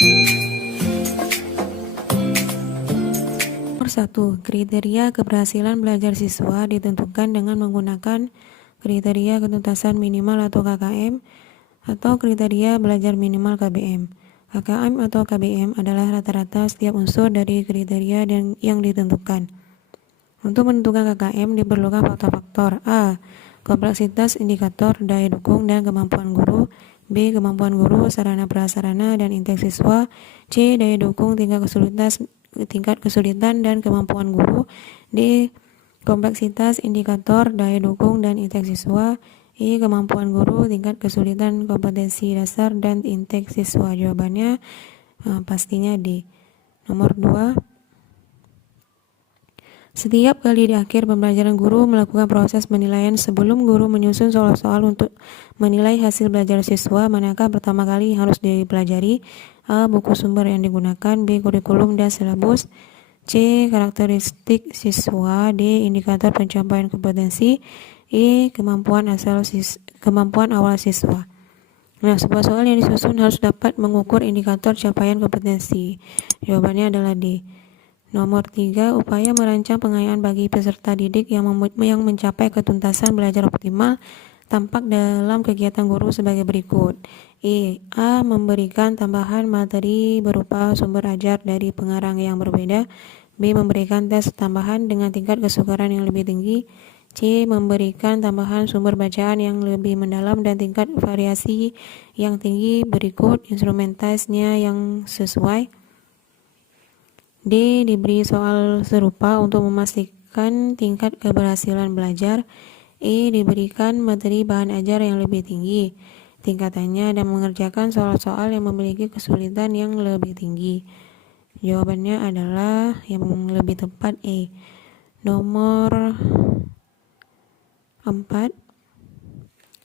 Nomor 1. Kriteria keberhasilan belajar siswa ditentukan dengan menggunakan kriteria ketuntasan minimal atau KKM atau kriteria belajar minimal KBM. KKM atau KBM adalah rata-rata setiap unsur dari kriteria yang ditentukan. Untuk menentukan KKM diperlukan faktor-faktor: A. Kompleksitas indikator, daya dukung, dan kemampuan guru. B. Kemampuan guru, sarana prasarana, dan intens siswa. C. Daya dukung, tingkat kesulitan, dan kemampuan guru. D. Kompleksitas indikator, daya dukung, dan intens siswa. E. Kemampuan guru, tingkat kesulitan, kompetensi dasar, dan intens siswa. Jawabannya pastinya D. Nomor 2. Setiap kali di akhir pembelajaran guru melakukan proses penilaian sebelum guru menyusun soal-soal untuk menilai hasil belajar siswa. Manakah pertama kali yang harus dipelajari? A. Buku sumber yang digunakan. B. Kurikulum dan silabus. C. Karakteristik siswa. D. Indikator pencapaian kompetensi. E. Kemampuan awal siswa. Nah, sebuah soal yang disusun harus dapat mengukur indikator capaian kompetensi. Jawabannya adalah D. Nomor 3. Upaya merancang pengayaan bagi peserta didik yang mencapai ketuntasan belajar optimal tampak dalam kegiatan guru sebagai berikut. E. A. Memberikan tambahan materi berupa sumber ajar dari pengarang yang berbeda. B. Memberikan tes tambahan dengan tingkat kesukaran yang lebih tinggi. C. Memberikan tambahan sumber bacaan yang lebih mendalam dan tingkat variasi yang tinggi berikut instrumentasinya yang sesuai. D. Diberi soal serupa untuk memastikan tingkat keberhasilan belajar. E. Diberikan materi bahan ajar yang lebih tinggi tingkatannya dan mengerjakan soal-soal yang memiliki kesulitan yang lebih tinggi. Jawabannya adalah yang lebih tepat E. Nomor 4.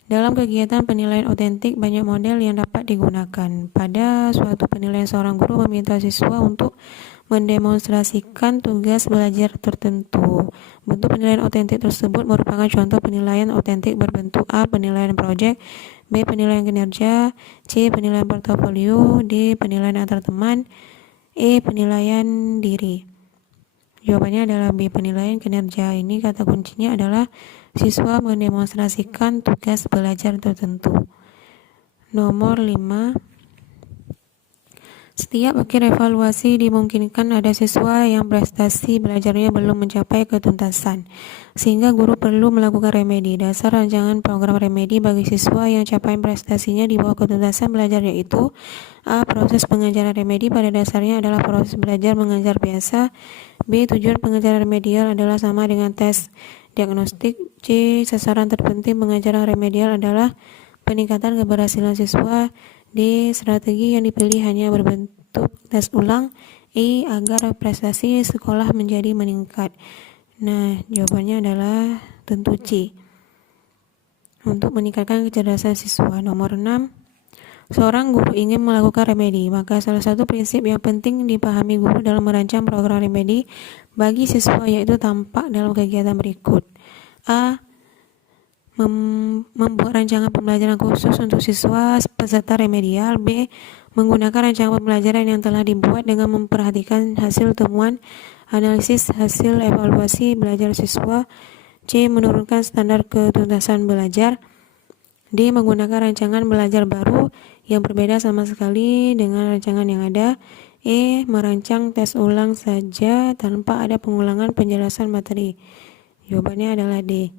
Dalam kegiatan penilaian otentik, banyak model yang dapat digunakan. Pada suatu penilaian, seorang guru meminta siswa untuk mendemonstrasikan tugas belajar tertentu. Bentuk penilaian otentik tersebut merupakan contoh penilaian otentik berbentuk: A. Penilaian proyek. B. Penilaian kinerja. C. Penilaian portofolio. D. Penilaian antar teman. E. Penilaian diri. Jawabannya adalah B. Penilaian kinerja. Ini kata kuncinya adalah siswa mendemonstrasikan tugas belajar tertentu. Nomor 5. Setiap akhir evaluasi dimungkinkan ada siswa yang prestasi belajarnya belum mencapai ketuntasan, sehingga guru perlu melakukan remedi. Dasar rancangan program remedi bagi siswa yang capaian prestasinya di bawah ketuntasan belajar yaitu: A. Proses pengajaran remedi pada dasarnya adalah proses belajar mengajar biasa. B. Tujuan pengajaran remedial adalah sama dengan tes diagnostik. C. Sasaran terpenting pengajaran remedial adalah peningkatan keberhasilan siswa. D. Strategi yang dipilih hanya berbentuk tes ulang. E. Agar prestasi sekolah menjadi meningkat. Nah, jawabannya adalah tentu C. Untuk meningkatkan kecerdasan siswa. Nomor 6. Seorang guru ingin melakukan remedi, maka salah satu prinsip yang penting dipahami guru dalam merancang program remedi bagi siswa yaitu tampak dalam kegiatan berikut. A. Membuat rancangan pembelajaran khusus untuk siswa peserta remedial. B. Menggunakan rancangan pembelajaran yang telah dibuat dengan memperhatikan hasil temuan analisis hasil evaluasi belajar siswa. C. Menurunkan standar ketuntasan belajar. D. Menggunakan rancangan belajar baru yang berbeda sama sekali dengan rancangan yang ada. E. Merancang tes ulang saja tanpa ada pengulangan penjelasan materi. Jawabannya adalah D.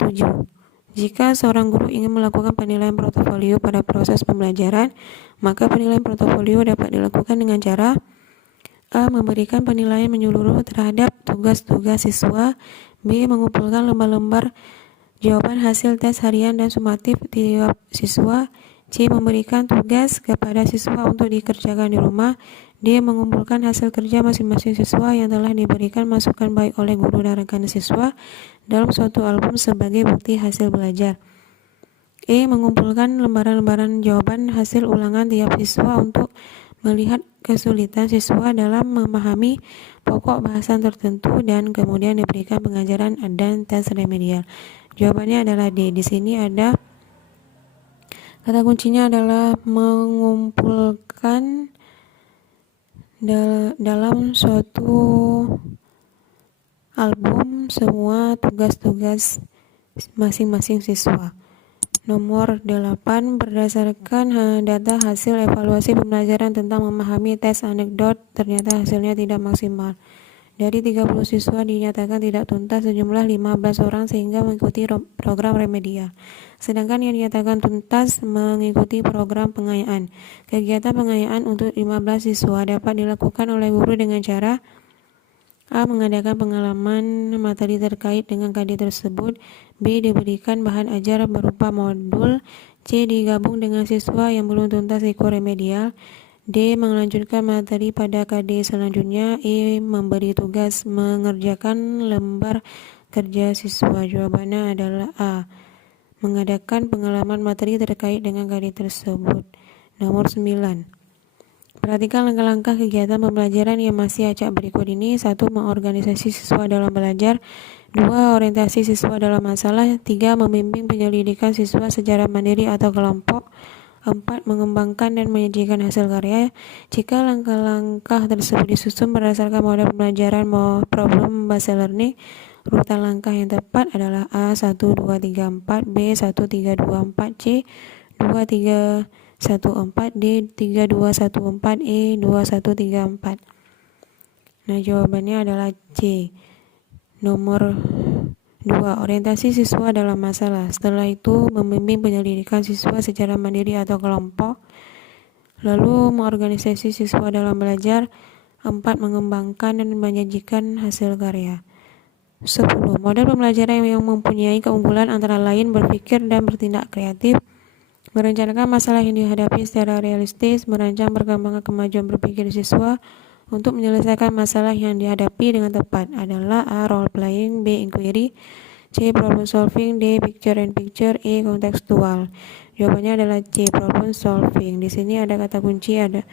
7. Jika seorang guru ingin melakukan penilaian portofolio pada proses pembelajaran, maka penilaian portofolio dapat dilakukan dengan cara: A. Memberikan penilaian menyeluruh terhadap tugas-tugas siswa. B. Mengumpulkan lembar-lembar jawaban hasil tes harian dan sumatif tiap siswa. C. Memberikan tugas kepada siswa untuk dikerjakan di rumah. D. Mengumpulkan hasil kerja masing-masing siswa yang telah diberikan masukan baik oleh guru dan rekan siswa dalam suatu album sebagai bukti hasil belajar. E. Mengumpulkan lembaran-lembaran jawaban hasil ulangan tiap siswa untuk melihat kesulitan siswa dalam memahami pokok bahasan tertentu dan kemudian diberikan pengajaran dan tes remedial. Jawabannya adalah D. Di sini ada kata kuncinya adalah mengumpulkan dalam suatu album semua tugas-tugas masing-masing siswa. Nomor 8, berdasarkan data hasil evaluasi pembelajaran tentang memahami tes anekdot, ternyata hasilnya tidak maksimal. Dari 30 siswa dinyatakan tidak tuntas sejumlah 15 orang sehingga mengikuti program remedial. Sedangkan yang dinyatakan tuntas mengikuti program pengayaan. Kegiatan pengayaan untuk 15 siswa dapat dilakukan oleh guru dengan cara A. Mengadakan pengalaman materi terkait dengan KD tersebut. B. Diberikan bahan ajar berupa modul. C. Digabung dengan siswa yang belum tuntas ikut remedial. D. Melanjutkan materi pada KD selanjutnya. E. Memberi tugas mengerjakan lembar kerja siswa. Jawabannya adalah A. Mengadakan pengalaman materi terkait dengan KD tersebut. Nomor 9. Perhatikan langkah-langkah kegiatan pembelajaran yang masih acak berikut ini. 1. Mengorganisasi siswa dalam belajar. 2. Orientasi siswa dalam masalah. 3. Membimbing penyelidikan siswa secara mandiri atau kelompok. 4. Mengembangkan dan menyajikan hasil karya. Jika langkah-langkah tersebut disusun berdasarkan model pembelajaran problem based learning, urutan langkah yang tepat adalah A. 1, 2, 3, 4, B. 1, 3, 2, 4, C. 2, 3, 1, 4, D. 3, 2, 1, 4, E. 2, 1, 3, 4. Nah, jawabannya adalah C. Nomor 2. Orientasi siswa dalam masalah. Setelah itu, membimbing penyelidikan siswa secara mandiri atau kelompok. Lalu, mengorganisasi siswa dalam belajar. 4. Mengembangkan dan menyajikan hasil karya. 10. Model pembelajaran yang mempunyai keunggulan antara lain berpikir dan bertindak kreatif, merencanakan masalah yang dihadapi secara realistis, merancang perkembangan kemajuan berpikir siswa untuk menyelesaikan masalah yang dihadapi dengan tepat adalah A. Role playing, B. Inquiry, C. Problem solving, D. Picture and picture, E. Kontekstual. Jawabannya adalah C. Problem solving. Di sini ada kata kunci, ada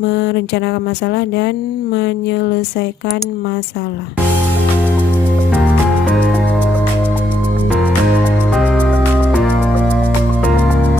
merencanakan masalah dan menyelesaikan masalah.